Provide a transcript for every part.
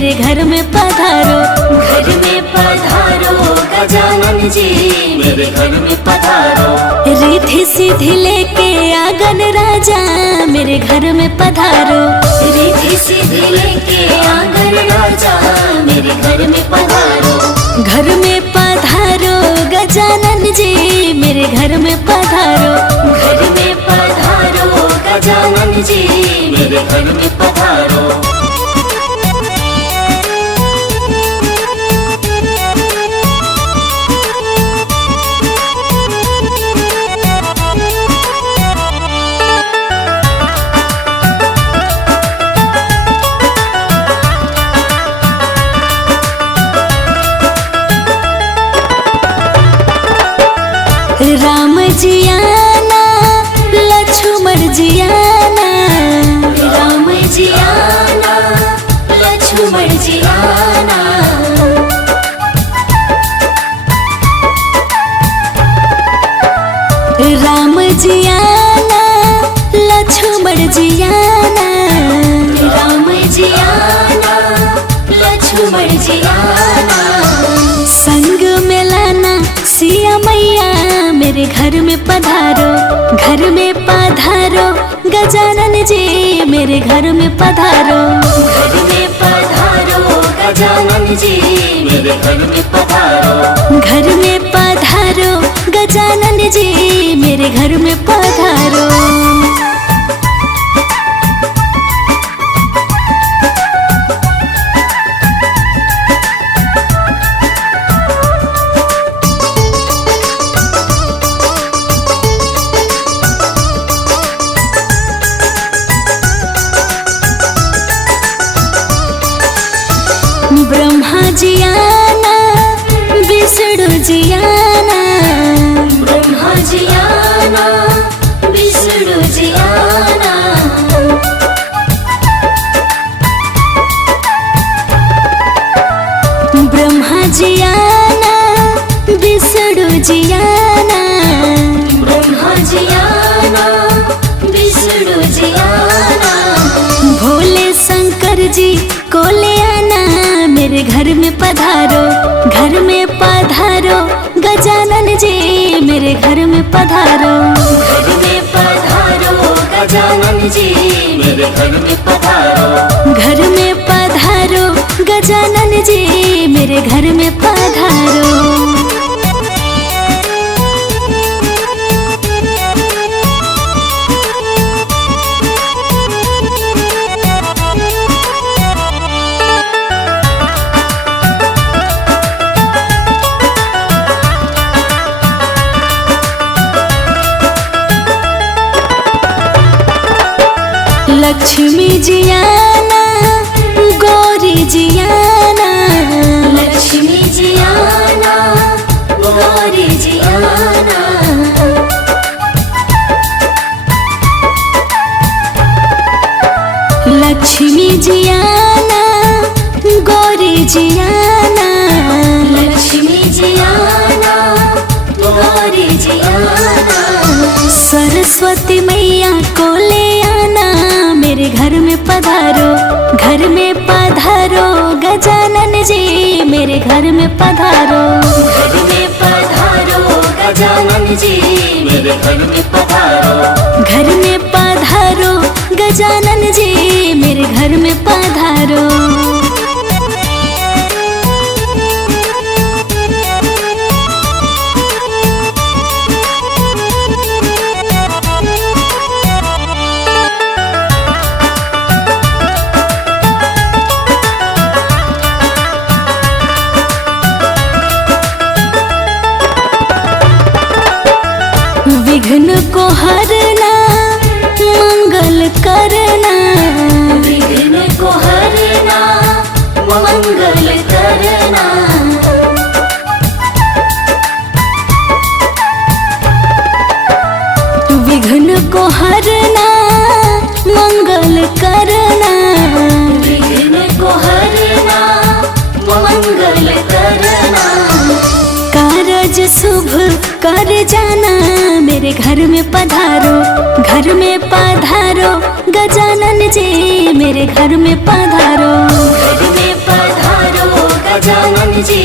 मेरे घर में पधारो। घर में पधारो गजानन जी, मेरे घर में पधारो। रिद्धि सिद्धि लेके आंगन राजा, मेरे घर में पधारो। रिद्धि सिद्धि लेके आंगन राजा, मेरे घर में पधारो। घर में पधारो गजानन जी, मेरे घर में पधारो। घर में पधारो गजानन जी, मेरे घर में पधारो। राम जी आना, लक्ष्मण जी आना। राम जी आना, लक्ष्मण जी आना। राम जी आना, लक्ष्मण जी आना। राम जी आना, लक्ष्मण जी आना। संग में लाना सिया मैया, मेरे घर में पधारो। घर में पधारो गजानन जी, मेरे घर में पधारो। घर में पधारो गजानन जी, मेरे घर में पधारो। घर में पधारो गजानन जी, मेरे घर में पधारो। ब्रह्मा जी आना, विष्णु जी आना। ब्रह्मा जी आना, विष्णु जी आना। ब्रह्मा जी आना, विष्णु जी आना। ब्रह्मा जी आना, विष्णु जी आना। भोले शंकर जी को ले आना, मेरे घर में पधारो। घर में पधारो गजानन जी, मेरे घर में पधारो। घर में पधारो गजानन जी, मेरे घर में पधारो। घर में पधारो गजानन जी, मेरे घर में पधारो। लक्ष्मी जी आना, गौरी जी आना। लक्ष्मी जी आना, गौरी जी आना। लक्ष्मी जी आना, गौरी जी आना। लक्ष्मी जी आना, गौरी जी आना। सरस्वती मैया को ले आना, मेरे घर में पधारो। घर में पधारो गजानन जी, मेरे घर में पधारो। घर में पधारो गजानन जी, मेरे घर में पधारो। घर में पधारो गजानन जी, मेरे घर में पधारो। विघ्न को हरना, मंगल करना। विघ्न को हरना, मंगल करना। विघ्न को हरना, मंगल करना। विघ्न को हरना, मंगल करना। कारज शुभ कर जाना, मेरे घर में पधारो। घर में पधारो गजानन जी, मेरे घर में पधारो। घर में गजानन जी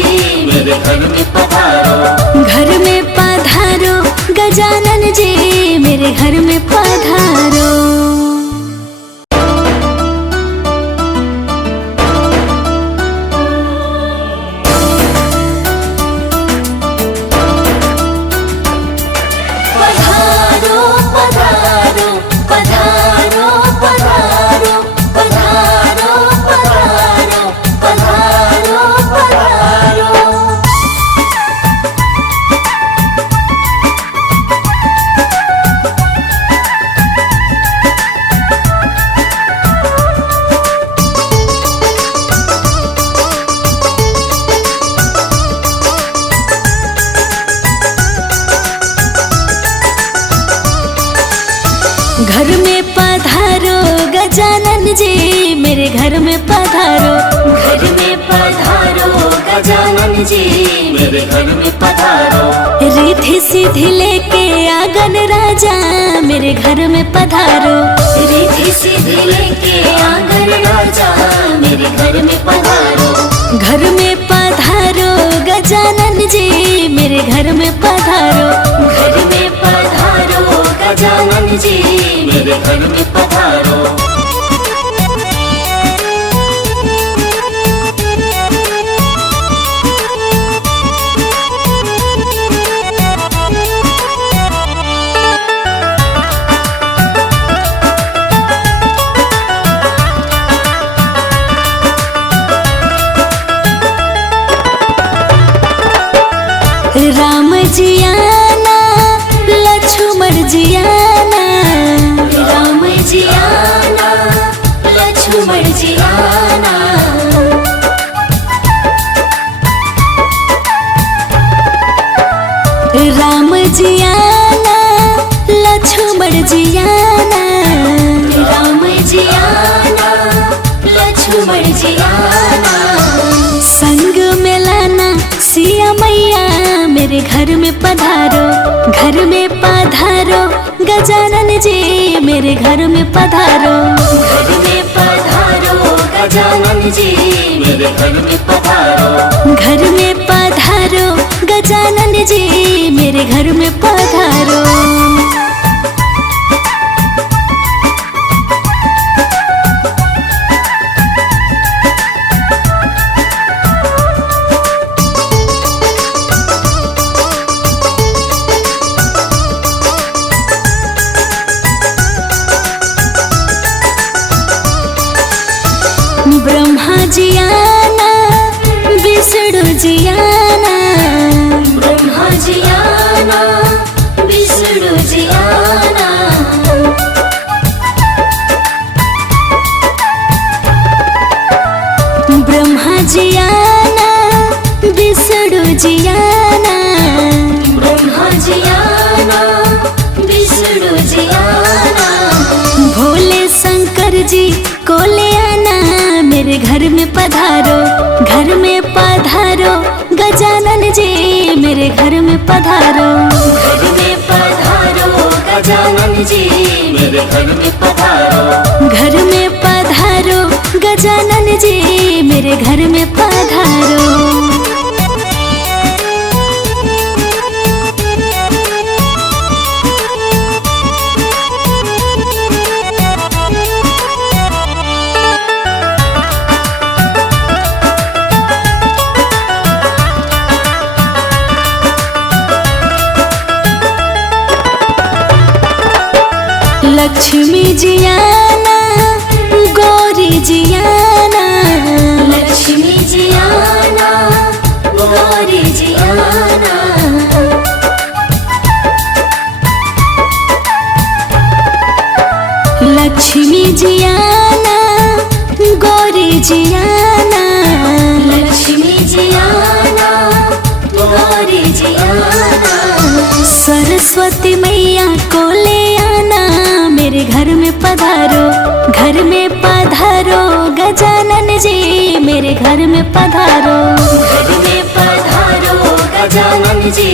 मेरे घर में पधारो। घर में पधारो गजानन जी मेरे घर में पधारो। घर में पधारो गजानन जी मेरे घर में पधारो। घर में पधारो गजानन जी मेरे घर में पधारो। रिद्धि सिद्धि लेके आंगन राजा मेरे घर में पधारो। रिद्धि सिद्धि लेके आंगन राजा मेरे घर में पधारो। घर में पधारो गजानन जी मेरे घर में पधारो। घर में पधारो गजानन जी मेरे घर में पधारो। राम जी आना लक्ष्मण जी आना। राम जी आना लक्ष्मण जी आना। राम जी आना लक्ष्मण जी आना। राम जी आना लक्ष्मण जी आना। संग में लाना सिया मैया मेरे घर में पधारो। घर में पधारो गजानन जी मेरे घर में पधारो। घर में पधारो गजानन जी मेरे घर में पधारो। घर में पधारो गजानन जी मेरे घर में पधारो। ब्रह्मा जी आना विष्णु जी आना। ब्रह्मा जी आना विष्णु जी आना। ब्रह्मा जी आना विष्णु जी आना। ब्रह्मा जी आना विष्णु जी आना। भोले शंकर जी को ले आना मेरे घर में पधारो। घर में पधारो गजानन जी मेरे घर में पधारो। घर में पधारो गजानन जी मेरे घर में पधारो। घर में पधारो गजानन जी मेरे घर में पधारो। लक्ष्मी जी आना गौरी जी आना। लक्ष्मी जी आना गौरी जी आना। लक्ष्मी जी आना गौरी जी आना। लक्ष्मी जी आना गौरी जी आना। सरस्वती मैया को ले आना मेरे घर में पधारो। घर में पधारो गजानन जी मेरे घर में पधारो। घर में पधारो गजानन जी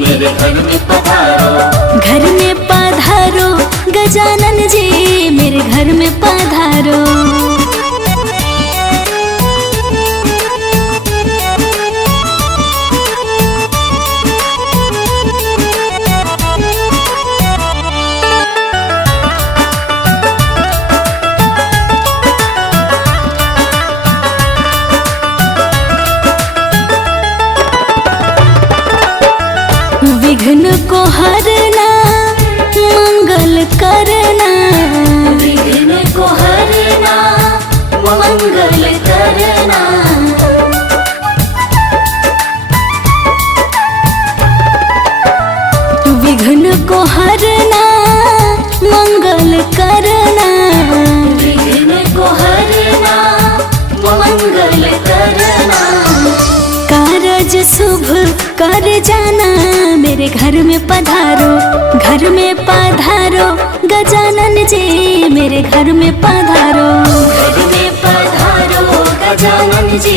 मेरे घर में पधारो। घर में पधारो गजानन जी मेरे घर में पधारो। हरना मंगल करना, विघ्न को हरना मंगल करना। विघ्न को हरना मंगल करना, विघ्न को हरना मंगल करना। कारज शुभ कर जाना, मेरे घर में पधारो, घर में पधारो गजानन जी, मेरे घर में पधारो। घर में पधारो गजानन जी,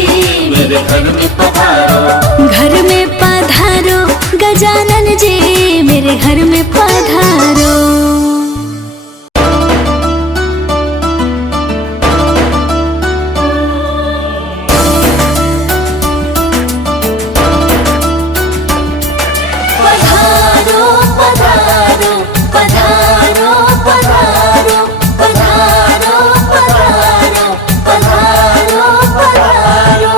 मेरे घर में पधारो। घर में पधारो गजानन जी, मेरे घर में पधारो। पधारो पधारो पधारो पधारो पधारो पधारो पधारो पधारो।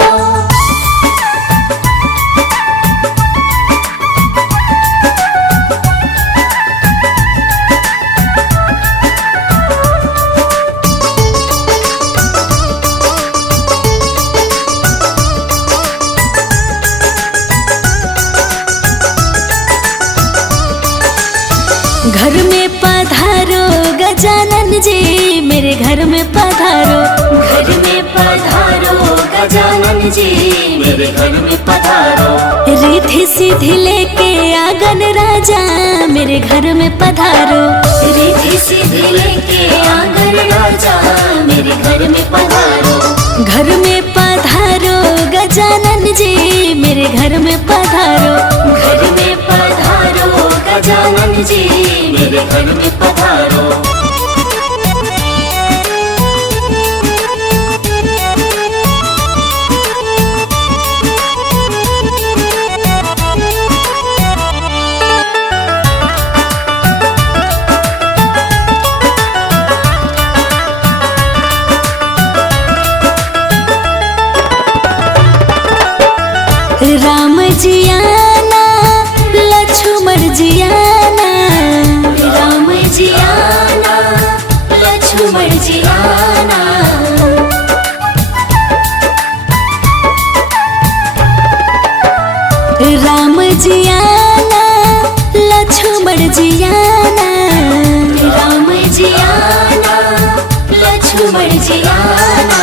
घर में पधारो गजानन जी, मेरे घर में पधारो। घर में पधारो गजानन जी, मेरे घर में पधारो। रिद्धि सिद्धि लेके आंगन राजा, मेरे घर में पधारो। रिद्धि सिद्धि लेके आंगन राजा, मेरे घर में पधारो। घर में पधारो गजानन जी, मेरे घर में पधारो। घर में पधारो गजानन जी, मेरे घर में पधारो। राम जी आना लक्ष्मण जी आना, राम जी आना लक्ष्मण जी आना। राम जी आना लक्ष्मण जी आना, राम जी आना लक्ष्मण जी आना।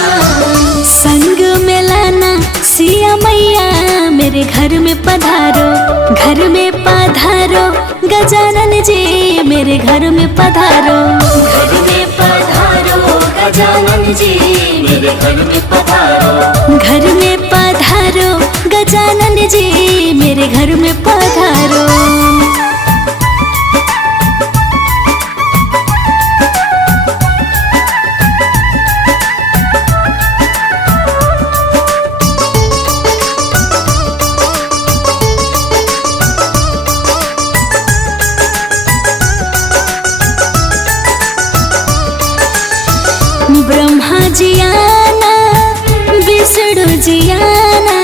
संग में लाना सिया मैया, मेरे घर में पधारो। घर में पधारो गजानन जी, मेरे घर में पधारो। घर में पधारो गजानन जी, मेरे घर में पधारो। घर में पधारो गजानन जी, मेरे घर में पधारो। ब्रह्मा जी आना विष्णु जी आना,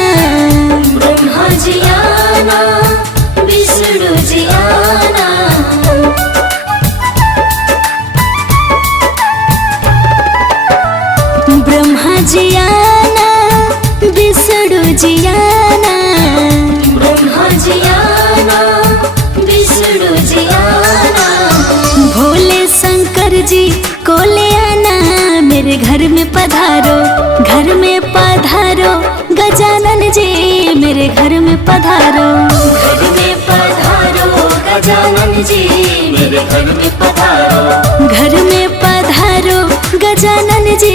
ब्रह्मा जी आना विष्णु जी आना। ब्रह्मा जी आना विष्णु जी आना, ब्रह्मा जी आना विष्णु जी आना। भोले शंकर जी को ले आना, मेरे घर में पधारो। घर में पधारो गजानन जी, मेरे घर में पधारो। घर में पधारो गजानन जी, मेरे घर में पधारो। घर में पधारो गजानन जी,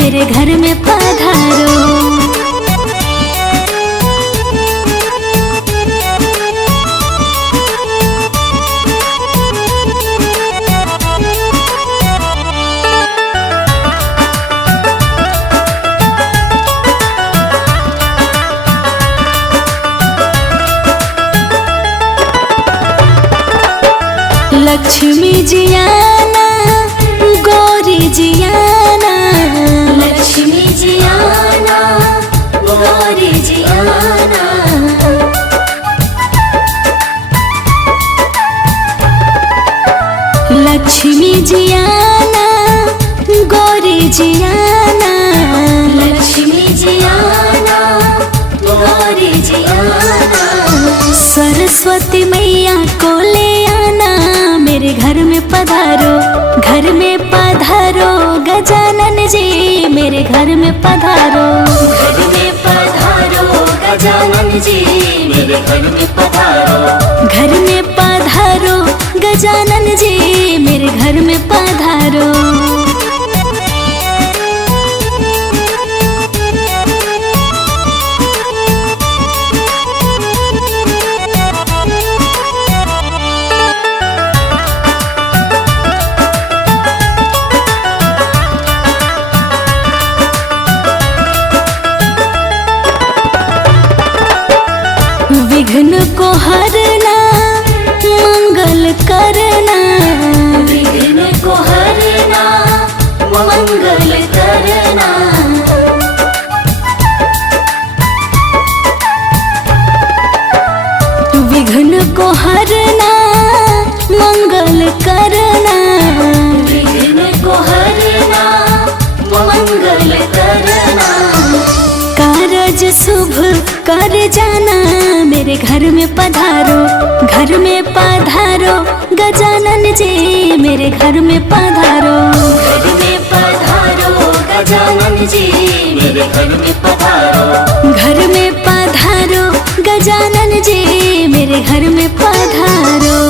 मेरे घर में पधारो। लक्ष्मी जी आना गौरी जी आना, लक्ष्मी जी आना गौरी जी आना। जियाना गौरी जियाना, लक्ष्मी जियाना गौरी जियाना, सरस्वती मैया को ले आना मेरे घर में पधारो, घर में पधारो गजानन जी मेरे घर में पधारो, घर में पधारो गजानन जी मेरे घर में पधारो, घर में पधारो गजानन जी मेरे घर में पधारो। विघ्न को हरना मंगल करना, विघ्न को हरना मंगल करना, विघ्न को हरना मंगल करना, विघ्न को हरना मंगल करना, कारज शुभ कर जाना मेरे घर में पधारो, घर में पधारो गजानन जी मेरे घर में पधारो, घर में पधारो गजानन जी मेरे घर में पधारो, घर में पधारो गजानन जी मेरे घर में पधारो।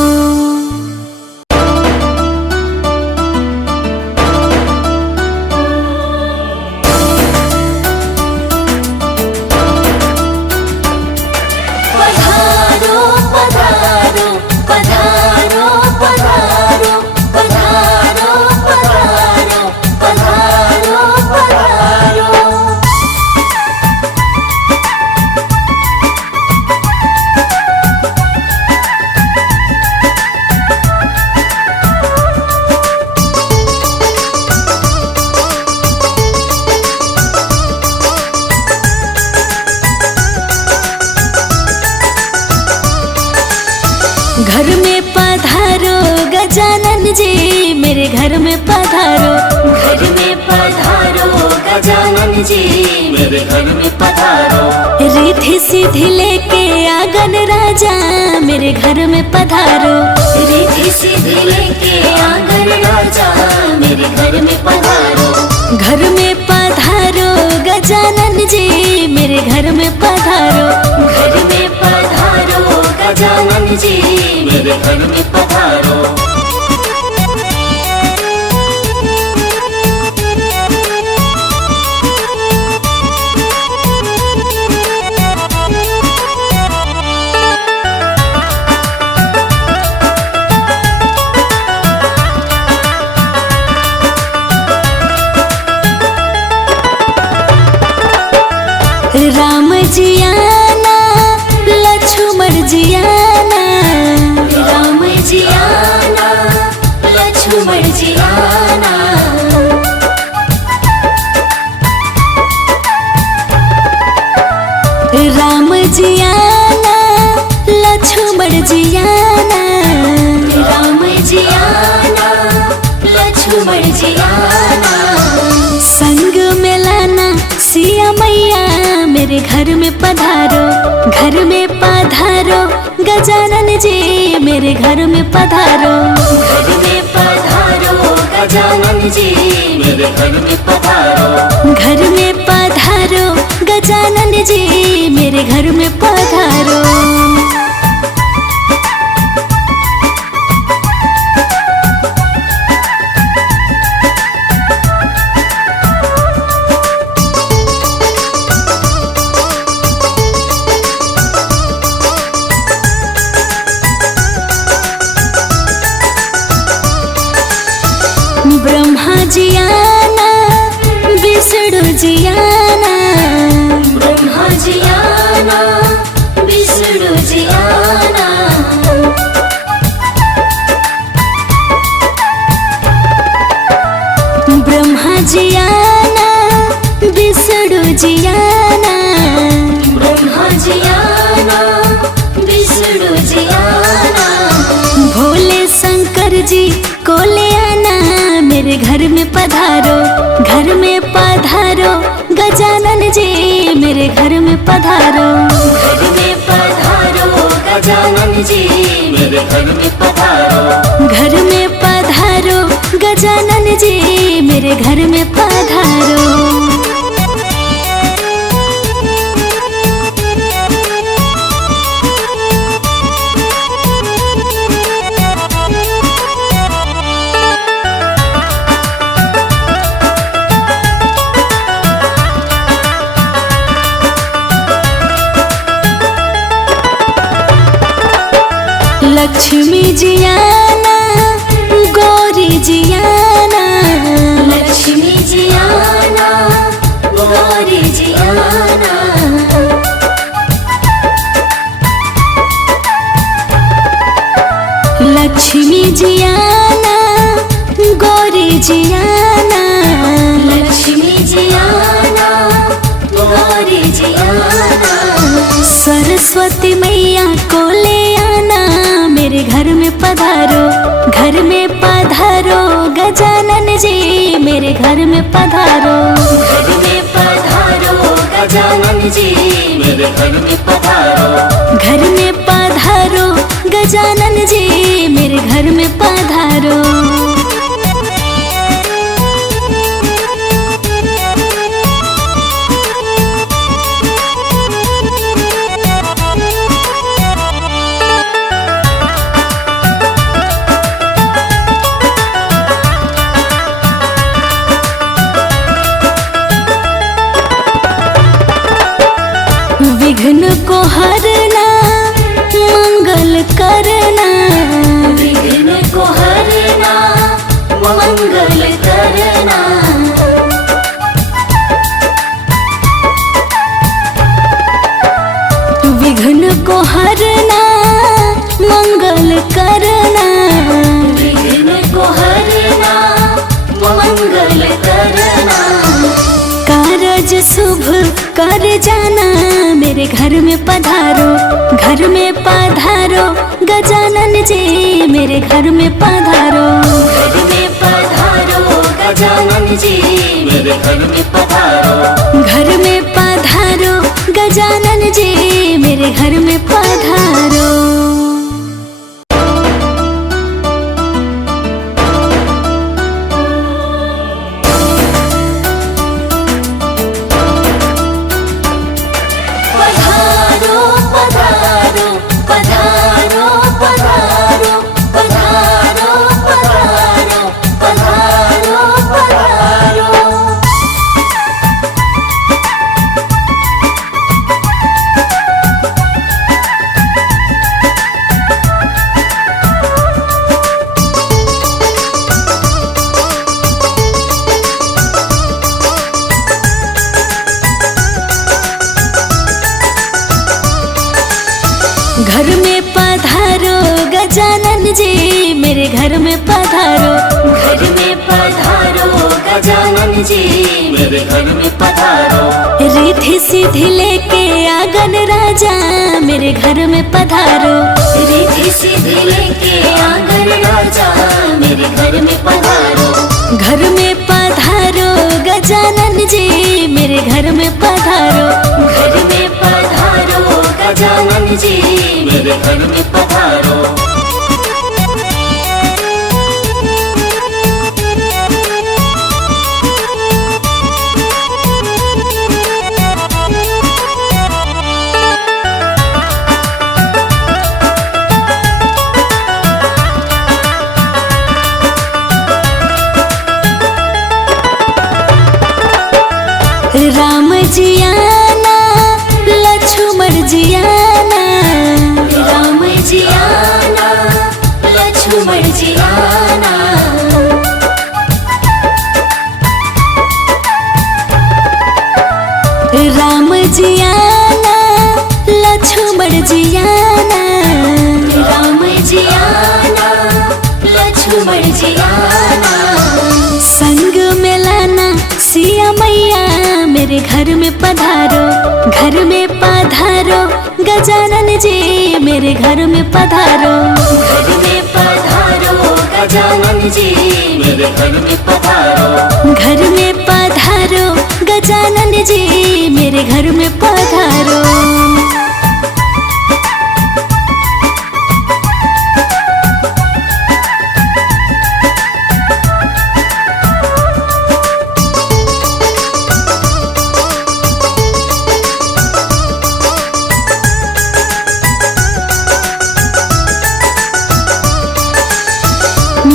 घर में पधारो गजानन जी मेरे घर में पधारो, घर में पधारो गजानन जी मेरे घर में पधारो, रिद्धि सिद्धि लेके आंगन राजा मेरे घर में पधारो, रिद्धि सिद्धि लेके आंगन राजा मेरे घर में पधारो, घर में पधारो गजानन जी मेरे घर में पधारो, घर में पधारो गजानन जी मेरे घर में पधारो, राम जियाना लक्ष्मण जियाना, राम जियाना लक्ष्मण जियाना, राम जियाना लक्ष्मण जियाना, राम जियाना लक्ष्मण जियाना, संग में लाना सिया मैया मेरे घर में पधारो, घर में पधारो गजानन जी मेरे घर में पधारो, घर में पधारो गजानन जी मेरे घर में पधारो, घर में पधारो गजानन जी मेरे घर में पधारो। ब्रह्मा जियाना विष्णु जियाना, ब्रह्मा जियाना विष्णु जियाना, ब्रह्मा जियाना विष्णु जियाना, ब्रह्मा जियाना विष्णु जियाना, भोले शंकर जी को ले आना मेरे घर में पधारो। घर में पधारो गजानन जी मेरे घर में पधारो। घर में पधारो गजानन जी मेरे घर में पधारो। लक्ष्मी जी आना गौरी जी आना। लक्ष्मी जी आना गौरी जी आना। लक्ष्मी जी आना गौरी जी आना। लक्ष्मी जी आना गौरी जी आना। सरस्वती मैया को ले आना मेरे घर में पधारो। घर में पधारो गजानन जी मेरे घर में पधारो। घर में पधारो गजानन जी मेरे घर में पधारो। घर में पधारो गजानन जी मेरे घर में पधारो। विघ्न को हरना मंगल करना। विघ्न को हरना मंगल करना। विघ्न को हरना मंगल करना। विघ्न को हरना मंगल करना। कारज शुभ कर जाना मेरे घर में पधारो। घर में पधारो गजानन जी मेरे घर में पधारो। घर में पधारो गजानन जी मेरे घर में पधारो। घर में पधारो गजानन जी मेरे घर में पधारो। घर में पधारो गजानन जी मेरे घर में पधारो। घर में पधारो गजानन जी मेरे घर में पधारो। रिद्धि सिद्धि लेके आंगन राजा मेरे घर में पधारो। रिद्धि सिद्धि लेके आंगन राजा मेरे घर में पधारो। घर में पधारो गजानन जी मेरे घर में पधारो। घर में पधारो गजानन जी मेरे घर में पधारो। राम जी आना लक्ष्मण जी आना। राम जी आना लक्ष्मण जी आना। राम जी आना लक्ष्मण जी आना। राम जी आना लक्ष्मण जी आना। संग में लाना सिया मैया मेरे घर में पधारो। घर में पधारो गजानन जी मेरे घर में पधारो। घर में पधारो गजानन जी मेरे घर में पधारो। घर में पधारो गजानन जी मेरे घर में पधारो।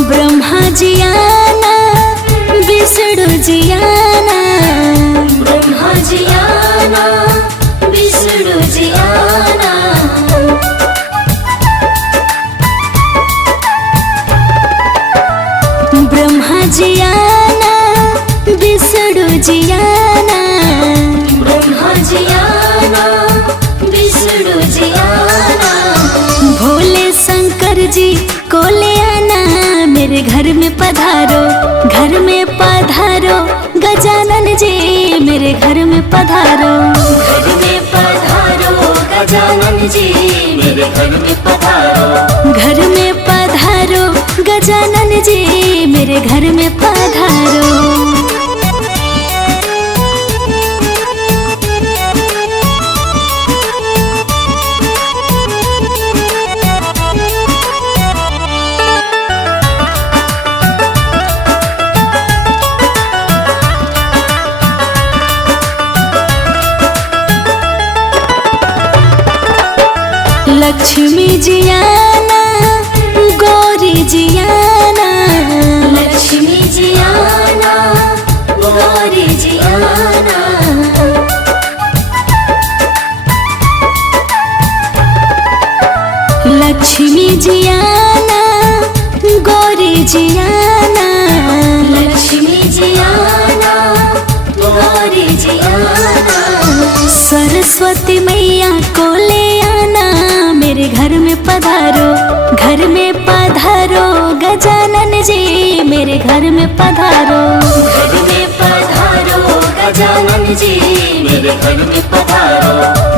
ब्रह्मा जी आना, विष्णु जी आना, ब्रह्मा जी आना, विष्णु जी आना, ब्रह्मा जी आना, विष्णु जी आना, ब्रह्मा जी आना, विष्णु जी आना, भोले शंकर जी को ले आना, मेरे घर में पधारो, घर में पधारो, गजानन जी मेरे घर में पधारो। घर में पधारो गजानन जी मेरे घर में पधारो, घर में पधारो, गजानन जी मेरे घर में पधारो। लक्ष्मी जी आना, गौरी जी आना, लक्ष्मी जी आना, गौरी जी आना, लक्ष्मी जी आना, गौरी जी आना, लक्ष्मी जी आना, गौरी जी आना, सरस्वती मैया को ले आना, मेरे घर में पधारो, घर में पधारो, गजानन जी मेरे घर में पधारो। घर में पधारो गजानन जी मेरे घर में पधारो,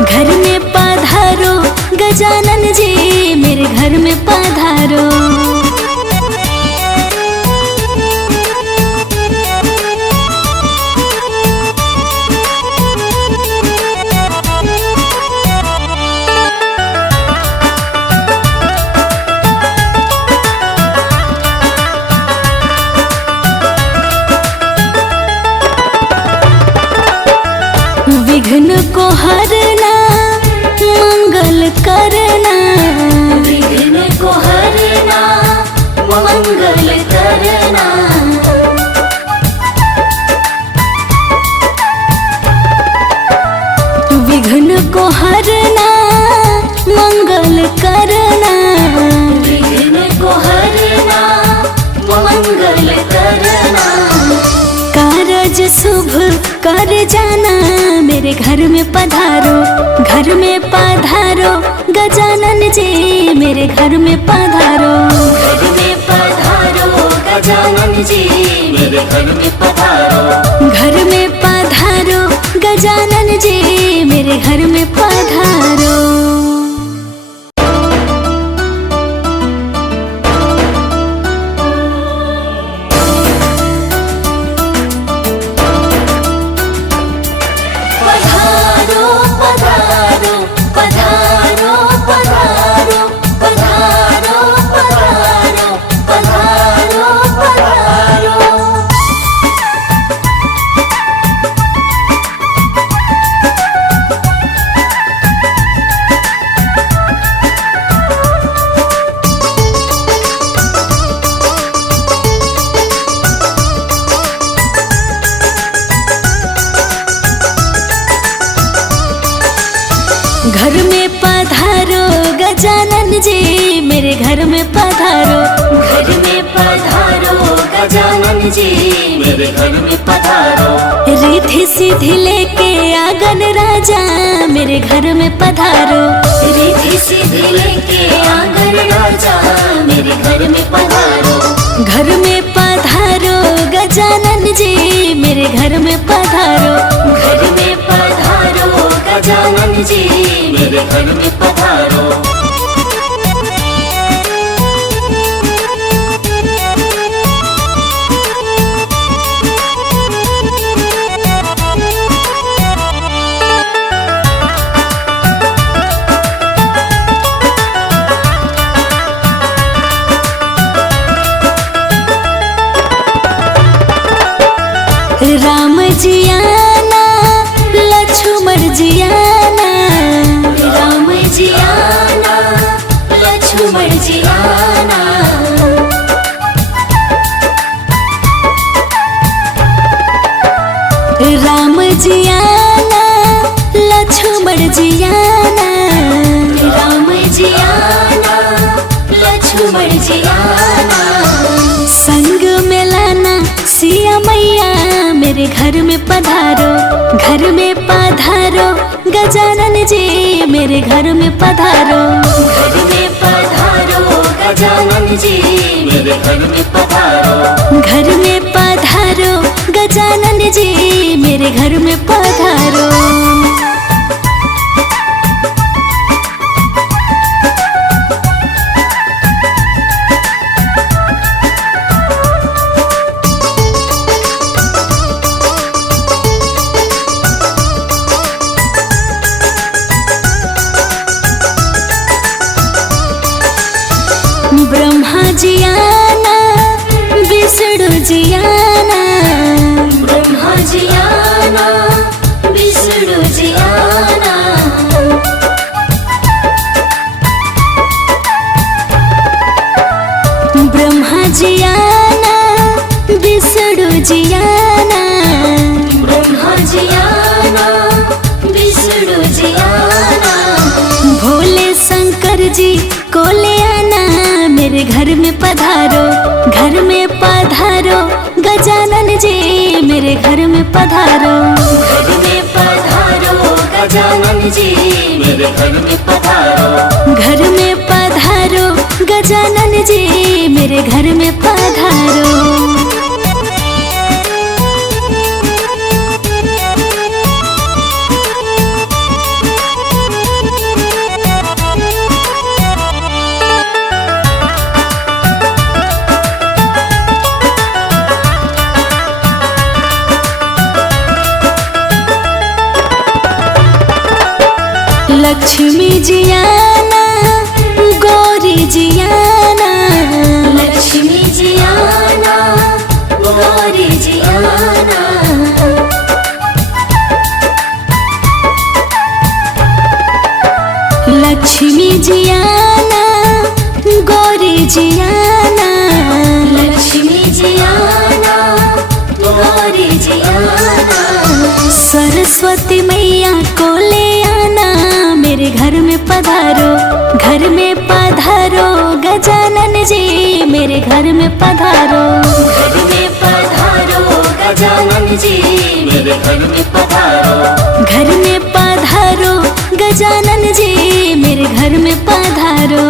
घर में पधारो, गजानन जी मेरे घर में पधारो। विघ्न को हरना, मंगल करना, विघ्न को हरना, मंगल करना, विघ्न को हरना, मंगल करना, विघ्न को हरना, मंगल करना, कारज शुभ कर जाना, मेरे घर में पधारो, घर में पधारो, गजानन जी मेरे घर में पधारो। घर में पधारो गजानन जी मेरे घर में पधारो, घर में पधारो, गजानन जी मेरे घर में पधारो। घर में पधारो, गजानन जी मेरे घर में पधारो। घर में पधारो गजानन जी मेरे घर में पधारो। रिद्धि सिद्धि लेके आंगन राजा मेरे घर में पधारो। रिद्धि सिद्धि लेके आंगन राजा मेरे घर में पधारो। घर में पधारो गजानन जी मेरे घर में पधारो। घर में पधारो गजानन जी मेरे घर में पधारो। गजानन जी मेरे घर में पधारो। घर में पधारो गजानन जी मेरे घर में पधारो। घर में पधारो गजानन जी मेरे घर में पधारो। ब्रह्मा जी आना विष्णु जी आना। ब्रह्मा जी आना विष्णु जी आना। ब्रह्मा जी आना विष्णु जी आना। ब्रह्मा जी आना विष्णु जी आना। भोले शंकर जी को ले आना मेरे घर में पधारो। घर में पधारो गजानन जी मेरे घर में पधारो। घर में पधारो गजानन जी मेरे घर में पधारो। घर में पधारो गजानन जी मेरे घर में पधारो। लक्ष्मी जी आना गौरी जी आना। लक्ष्मी जी आना गौरी जी आना। लक्ष्मी जी आना गौरी जी आना। लक्ष्मी जी आना गौरी जी आना। सरस्वती मैया को ले आना मेरे घर में पधारो। घर में पधारो गजानन जी मेरे घर में पधारो। घर में पधारो गजानन जी मेरे घर में पधारो। घर में पधारो गजानन जी मेरे घर में पधारो।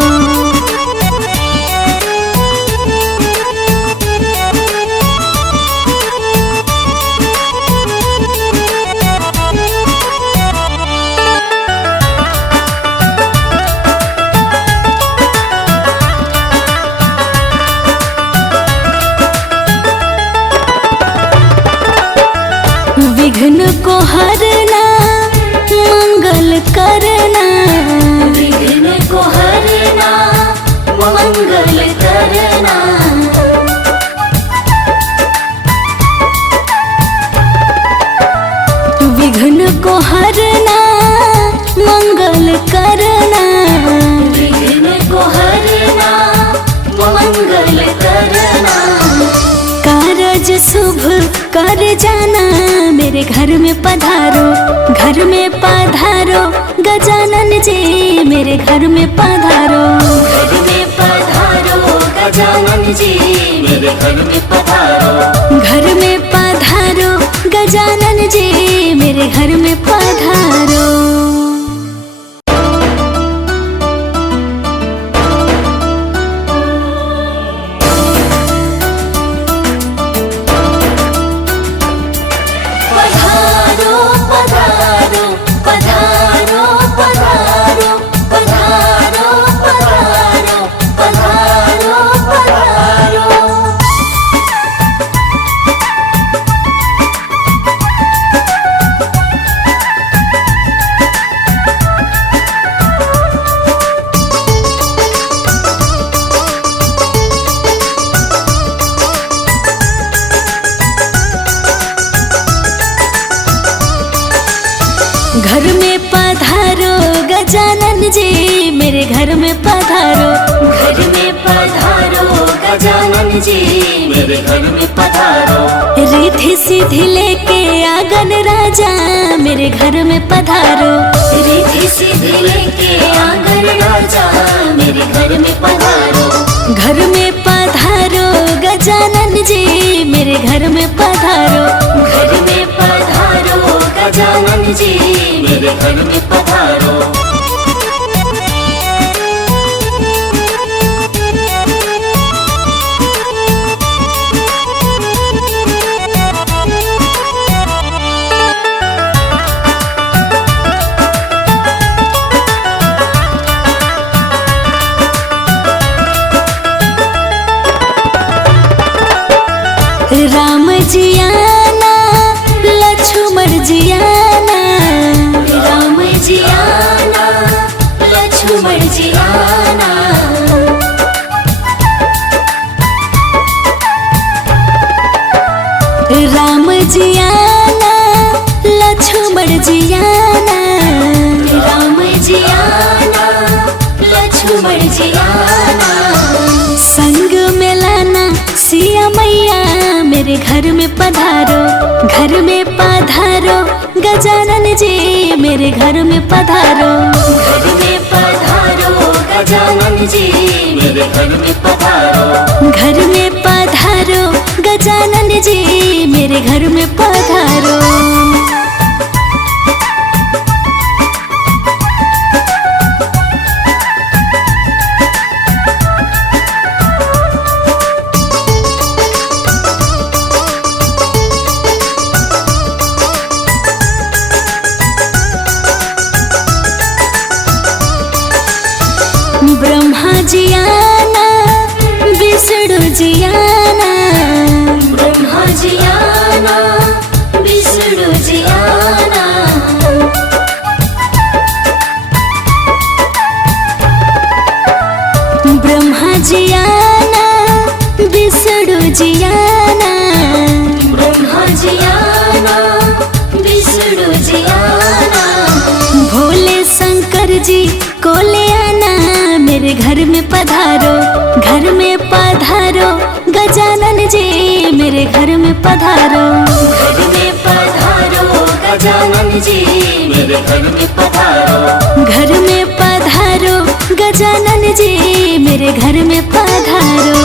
विघ्न को हरना मंगल करना। विघ्न को हरना मंगल करना। विघ्न को हरना मंगल करना। विघ्न को हरना मंगल करना। कारज शुभ कर जाना मेरे घर में पधारो। घर में पधारो गजानन जी मेरे घर में पधारो। घर में पधारो गजानन जी मेरे घर में पधारो। घर में पधारो गजानन जी मेरे घर में पधारो। घर में पधारो गजानन जी मेरे घर में पधारो। घर में पधारो गजानन जी मेरे घर में पधारो। रिद्धि सिद्धि लेके आंगन राजा मेरे घर में पधारो। रिद्धि सिद्धि लेके आंगन राजा मेरे घर में पधारो। घर में पधारो गजानन जी मेरे घर में पधारो। घर में पधारो गजानन जी मेरे मेरे घर में पधारो। राम जी आना लक्ष्मण जी आना, राम जी आना लक्ष्मण जी आना, राम जी आना लक्ष्मण जी आना, राम जी आना लक्ष्मण जी आना, संग में लाना सिया मैया मेरे घर में पधारो, घर में पधारो गजानन जी मेरे घर में पधारो, घर में पधारो गजानन जी मेरे घर में पधारो, घर में पधारो गजानन जी मेरे घर में पधारो। ब्रह्मा जी आना विष्णु जी आना, ब्रह्मा जी आना विष्णु जी आना, ब्रह्मा जी आना विष्णु जी आना, ब्रह्मा जी आना विष्णु जी आना, भोले शंकर जी को ले आना मेरे घर में पधारो, घर में पधारो गजानन जी मेरे घर में पधारो, घर में पधारो गजानन जी मेरे घर में पधारो, घर में पधारो गजानन जी मेरे घर में पधारो।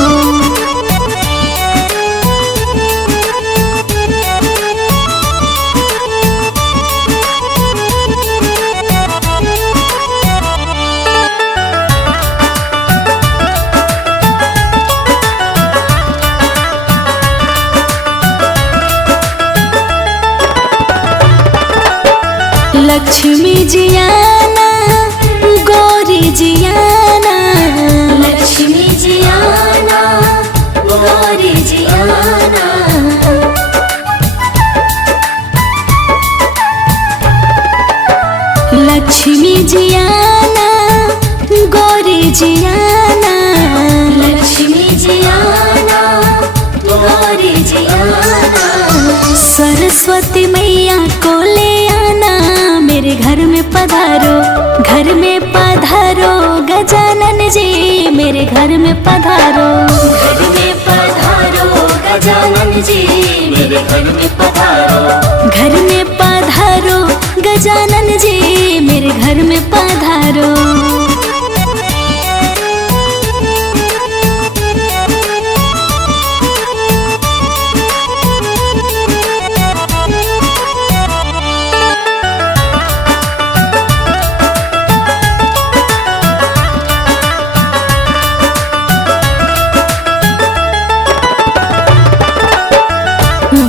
लक्ष्मी जी आना गौरी जी आना, लक्ष्मी जी आना गौरी जी आना, लक्ष्मी जी आना गौरी जी आना, लक्ष्मी जी आना गौरी जी आना, सरस्वती मैया को ले आना मेरे घर में पधारो, घर में पधारो गजानन जी मेरे घर में पधारो, घर में पधारो गजानन जी मेरे घर में पधारो, घर में पधारो गजानन जी मेरे घर में पधारो।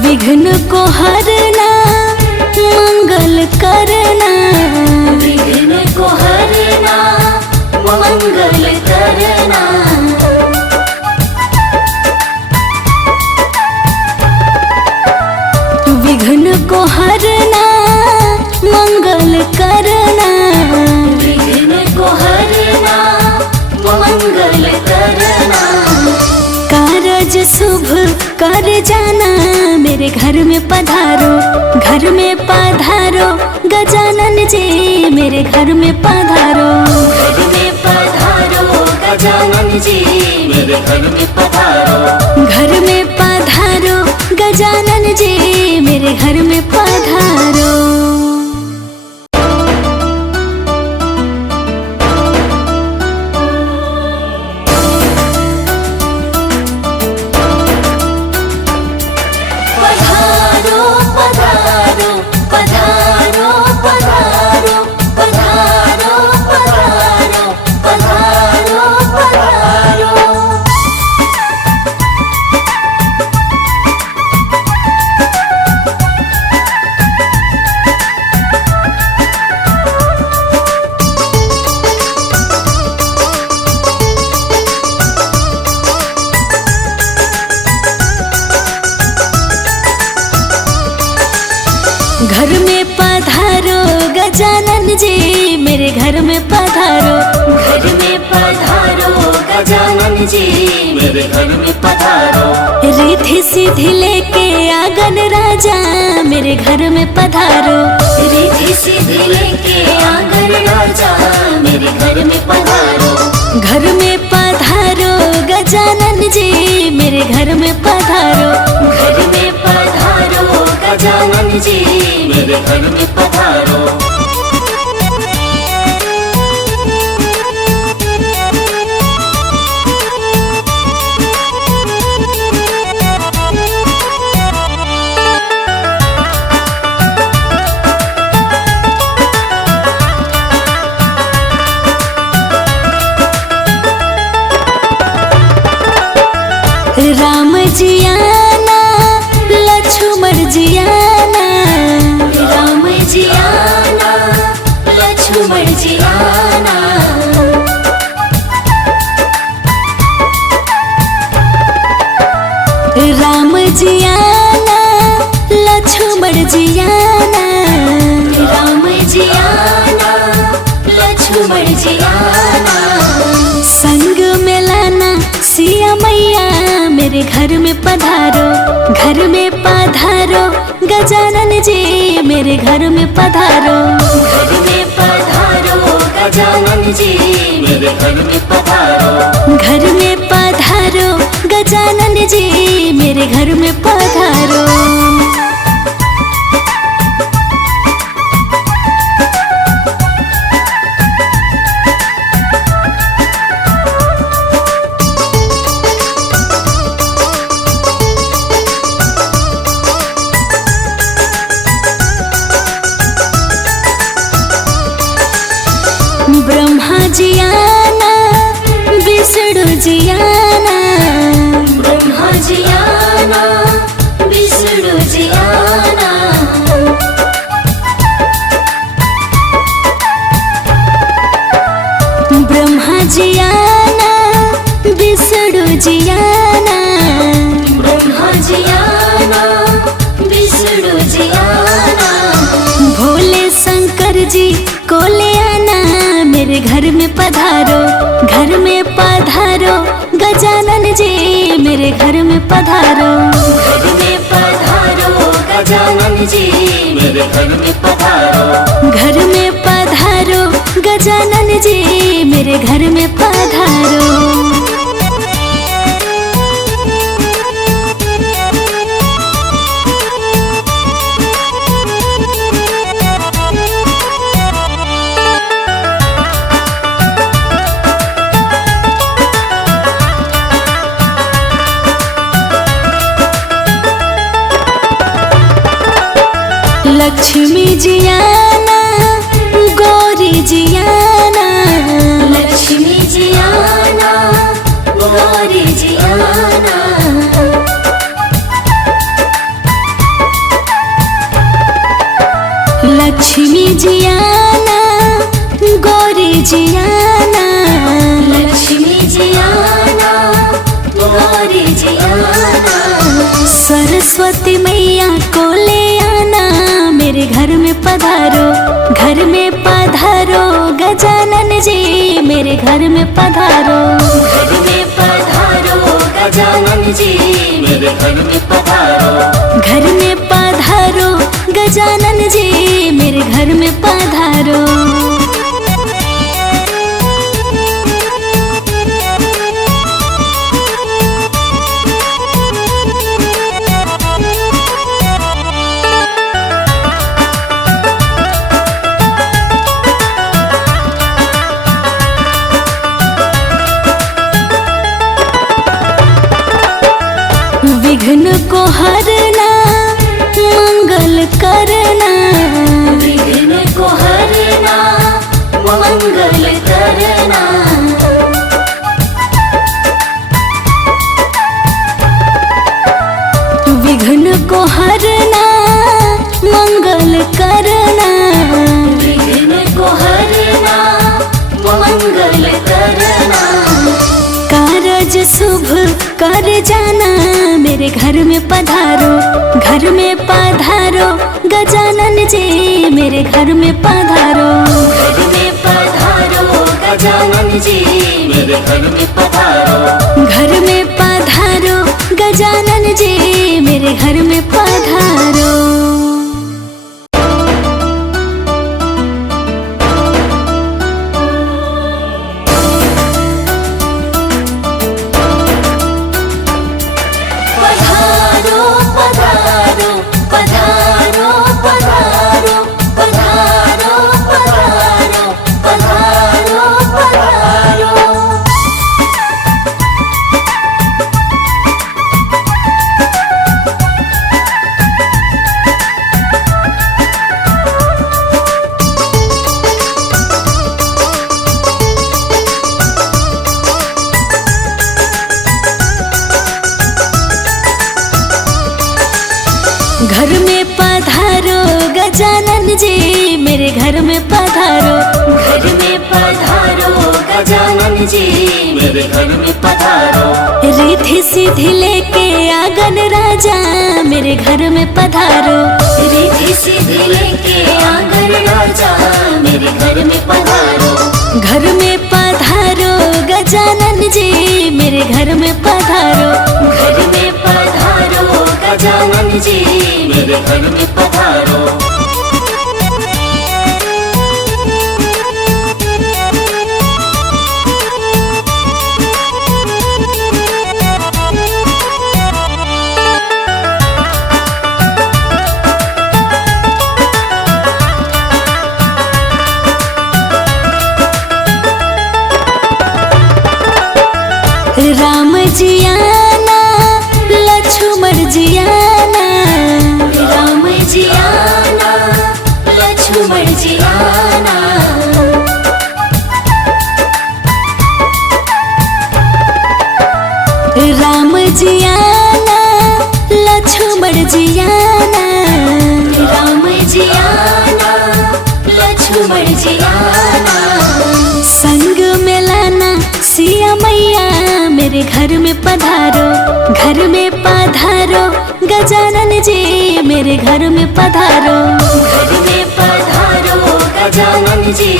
विघ्न को हरना मंगल करना, विघ्न को हरना मंगल करना, विघ्न को हरना मंगल करना, विघ्न को हरना मंगल करना, कारज शुभ कर जाना मेरे घर में पधारो, घर में पधारो गजानन जी मेरे घर में पधारो, घर में पधारो गजानन जी मेरे घर में पधारो, घर में पधारो गजानन जी मेरे घर में पधारो। पधारो पधारो पधारो पधारो घर में पधारो। घर में पधारो गजानन जी मेरे घर में पधारो। रिद्धि सिद्धि लेके आंगन राजा मेरे घर में पधारो। रिद्धि सिद्धि लेके आंगन राजा मेरे घर में पधारो। घर में पधारो गजानन जी मेरे घर में पधारो। घर में पधारो गजानन जी मेरे घर में पधारो। राम जी आना लक्ष्मण जी आना। राम जी आना लक्ष्मण जी आना। राम जी आना लक्ष्मण जी आना। राम जी आना लक्ष्मण जी आना। संग में लाना सिया मैया मेरे घर में पधारो। घर में पधारो गजानन जी मेरे घर में पधारो। घर में पधारो गजानन जी मेरे घर में पधारो। घर में पधारो गजानन जी मेरे घर में पधारो। ब्रह्मा जी आना विष्णु जी आना। ब्रह्मा जी आना विष्णु जी आना। ब्रह्मा जी आना विष्णु जी आना। ब्रह्मा जी आना विष्णु जी आना। भोले शंकर जी को ले आना मेरे घर में पधारो। घर में पधारो गजानन जी मेरे घर में पधारो। घर में पधारो गजानन जी मेरे घर में पधारो। घर में पधारो गजानन जी मेरे घर में पधारो। लक्ष्मी जी आना गौरी जी आना। लक्ष्मी जी आना गौरी जी आना। लक्ष्मी जी आना गौरी जी आना। लक्ष्मी जी आना गौरी जी आना। सरस्वती मैया को ले आना मेरे घर में पधारो। घर में पधारो गजानन जी मेरे घर में पधारो। घर में पधारो गजानन जी मेरे घर में पधारो। घर में पधारो गजानन जी मेरे घर में पधारो। विघ्न को हरना मंगल करना। विघ्न को हरना मंगल करना। विघ्न को हरना मंगल करना। विघ्न को हरना मंगल करना। कारज शुभ कर जाना मेरे घर में पधारो। घर में पधारो गजानन जी मेरे घर में पधारो। घर में पधारो मेरे घर में पधारो। घर में पधारो गजानन जी मेरे घर में पधारो। पधारो पधारो पधारो पधारो पधारो पधारो पधारो पधारो। घर में पधारो गजानन जी मेरे घर में पधारो। घर में पधारो गजानन जी मेरे घर में पधारो। रिद्धि सिद्धि लेके आंगन राजा मेरे घर में पधारो। रिद्धि सिद्धि लेके आंगन राजा मेरे घर में पधारो। घर में पधारो गजानन जी मेरे घर में पधारो। घर में पधारो गजानन जी मेरे घर में पधारो। राम जी आना लक्ष्मण जी आना। राम जी आना लक्ष्मण जी आना। राम जी आना लक्ष्मण जी आना। राम जी आना लक्ष्मण जी आना। संग में लाना सिया मैया मेरे घर में पधारो। घर में पधारो गजानन जी मेरे घर में पधारो। घर में पधारो गजानन जी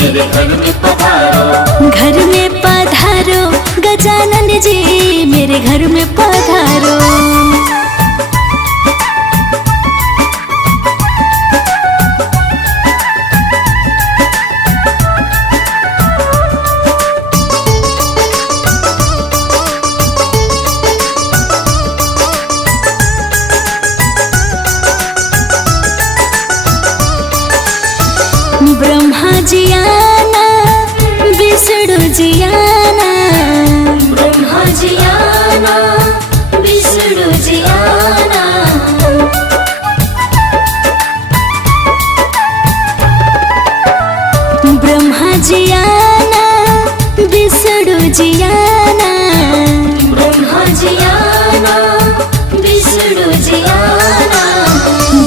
मेरे घर में पधारो। घर में पधारो गजानन जी मेरे घर में पधारो। ब्रह्मा जी आना विष्णु जी आना। ब्रह्मा जी आना विष्णु जी आना। ब्रह्मा जी आना विष्णु जी आना। ब्रह्मा जी आना विष्णु जी आना।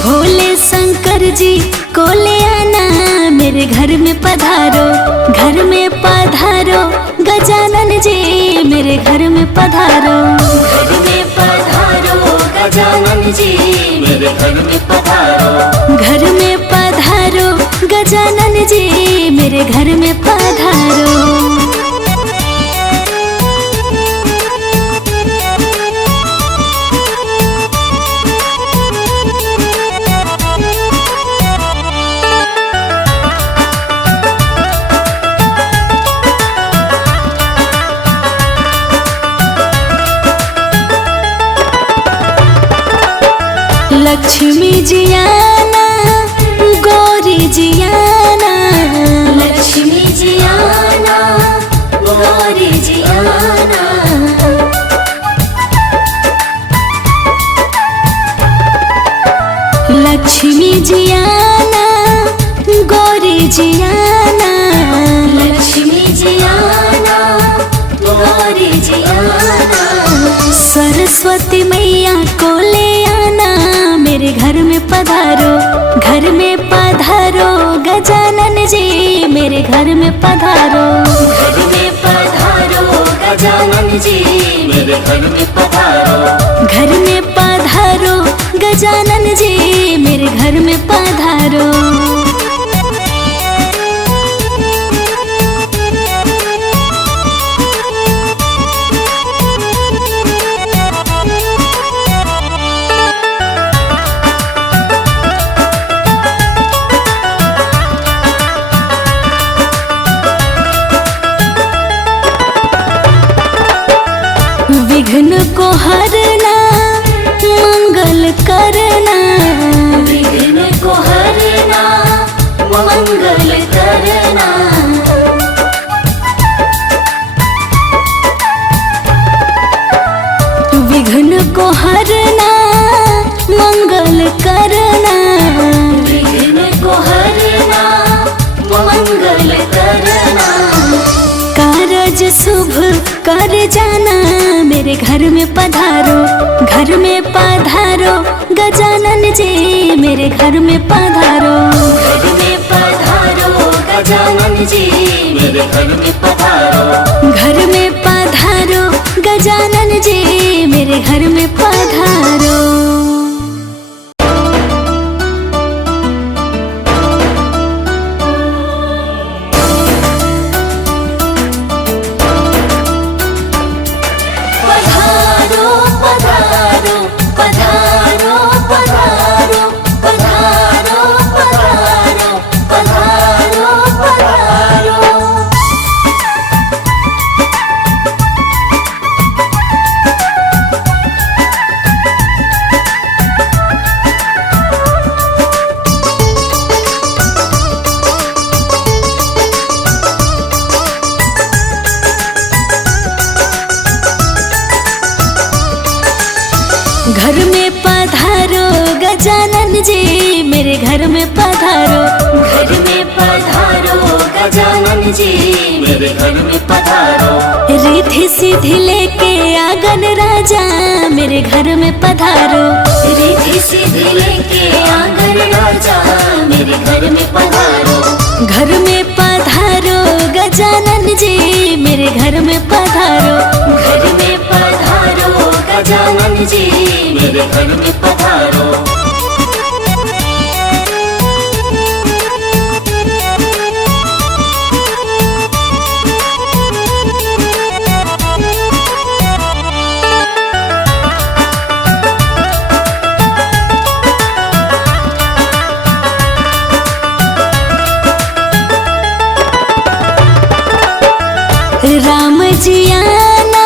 भोले शंकर जी को ले आना मेरे घर में पधारो। घर में पधारो गजानन जी मेरे घर में पधारो। घर में पधारो गजानन जी मेरे घर में पधारो। घर में पधारो गजानन जी मेरे घर में पधारो। लक्ष्मी जी आना गौरी जी आना। लक्ष्मी जी आना गौरी जी आना। लक्ष्मी जी आना गौरी जी आना। लक्ष्मी जी आना गौरी जी आना। सरस्वती मैया को ले आना मेरे घर में पधारो। घर में पधारो गजानन जी मेरे घर में पधारो। घर में पधारो गजानन जी मेरे घर में पधारो। घर में पधारो गजानन जी मेरे घर में पधारो। विघ्न को हरना मंगल करना, विघ्न को हरना मंगल करना। विघ्न को हरना मंगल करना, विघ्न को हरना मंगल करना। कारज शुभ कर जाना मेरे घर में पधारो, घर में पधारो गजानन जी मेरे घर में पधारो, घर में पधारो गजानन जी मेरे घर में पधारो, घर में पधारो गजानन जी मेरे घर में पधारो। घर में पधारो गजानन जी मेरे घर में पधारो, घर में पधारो गजानन जी मेरे घर में पधारो। रिद्धि सिद्धि लेके आंगन राजा मेरे घर में पधारो, रिद्धि सिद्धि लेके आंगन राजा मेरे घर में पधारो। घर में पधारो गजानन जी मेरे घर में पधारो, घर में पधारो गजानन जी मेरे घर में पधारो। राम जी आना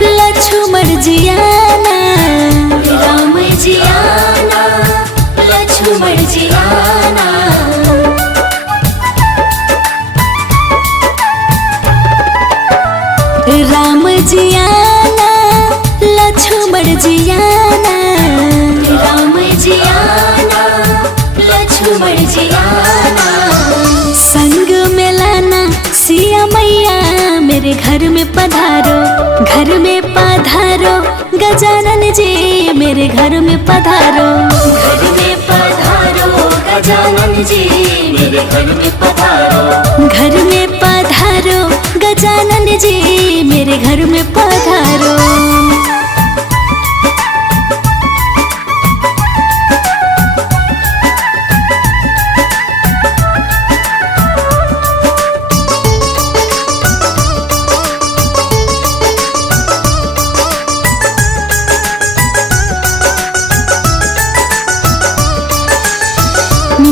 लक्ष्मण जी आना, राम जी आना लक्ष्मण जी आना। राम जी आना लक्ष्मण जी आना, राम जी आना लक्ष्मण जी आना। संग में लाना सिया मैया मेरे घर में पधारो, घर में पधारो गजानन जी मेरे घर में पधारो, घर में पधारो गजानन जी मेरे घर में पधारो। घर में पधारो गजानन जी मेरे घर में पधारो।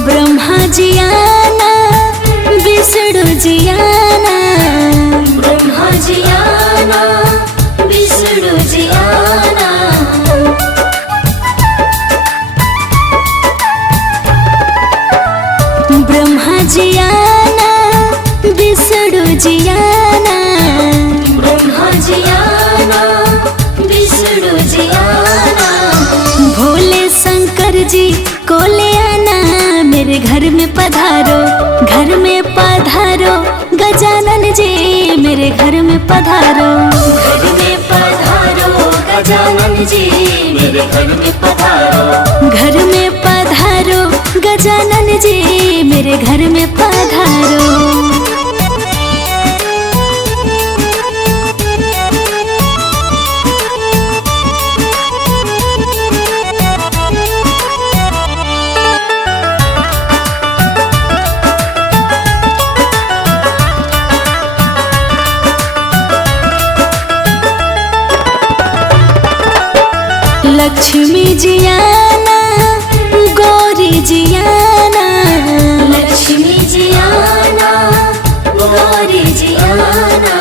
ब्रह्मा जी आना विष्णु जी आना, ब्रह्मा जी आना विष्णु जी आना। ब्रह्मा जी आना विष्णु जी आना, ब्रह्मा जी आना विष्णु जी आना। भोले शंकर जी को ले आना मेरे घर में पधारो, घर में पधारो गजानन जी मेरे घर में पधारो, घर में पधारो गजानन जी मेरे घर में पधारो। घर में पधारो गजानन जी मेरे घर में पधारो। लक्ष्मी जी आना गौरी जी आना, लक्ष्मी जी आना गौरी जी आना।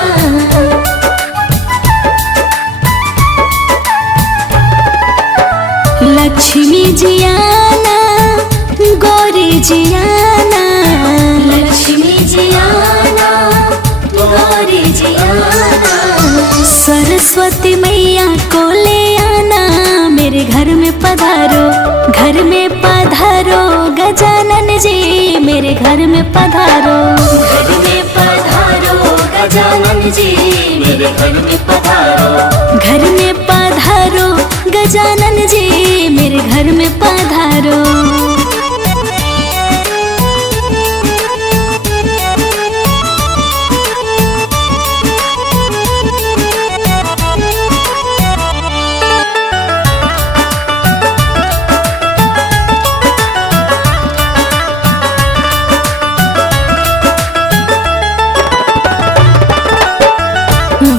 सरस्वती मैया को ले आना, मेरे घर में पधारो, घर में पधारो गजानन जी, मेरे घर में पधारो। घर में पधारो गजानन जी, मेरे घर में पधारो। घर में पधारो गजानन जी, मेरे घर में पधारो।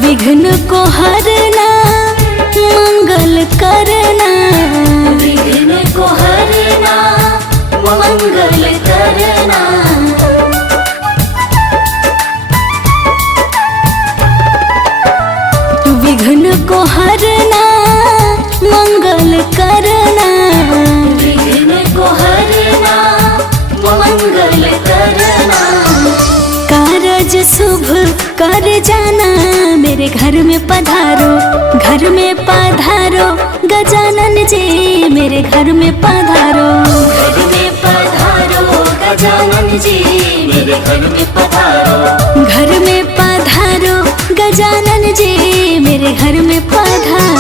विघ्न को हरना, मंगल करना, विघ्न को हरना, मंगल करना। विघ्न को हरना, मंगल करना, विघ्न को हरना, मंगल करना। कारज शुभ कर जाना, मेरे घर में पधारो, घर में पधारो गजानन जी, मेरे घर में पधारो। घर में पधारो गजानन जी, मेरे घर में पधारो। घर में पधारो गजानन जी, मेरे घर में पधारो।